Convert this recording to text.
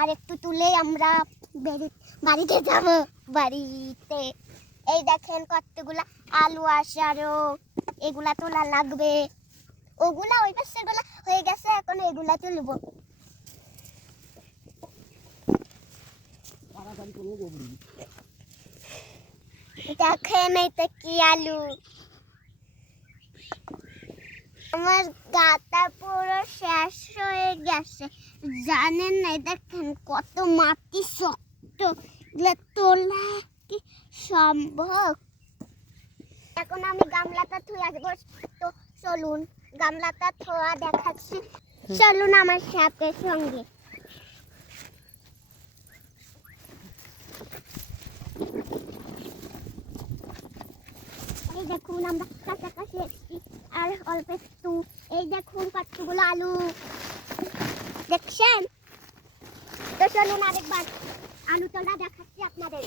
আর একটু তুলে আমরা বাড়িতে যাব। বাড়িতে এই দেখেন কতগুলা আলু আসে, আরো এগুলা তোলা লাগবে। ওগুলা ওই পাশেগুলা হয়ে গেছে, এখন এগুলা তুলবো। দেখেন এইটা কি আলু। আমার গাটা পুরো শেষ হয়ে গেছে, জানেন না? দেখেন কত মাটি শক্ত, এগুলা তোলা কি সম্ভব? এখন আমি গামলাটা ধুয়ে আসবো, তো চলুন গামলাটা ধোয়া দেখাচ্ছি। চলুন আমার সাথে সঙ্গে। এই দেখুন আমরা কাছাকাছি এসেছি, আর অল্প একটু। এই দেখুন কতগুলো আলু দেখছেন। তো চলুন আরেকবার আলু তোলা দেখাচ্ছি আপনাদের।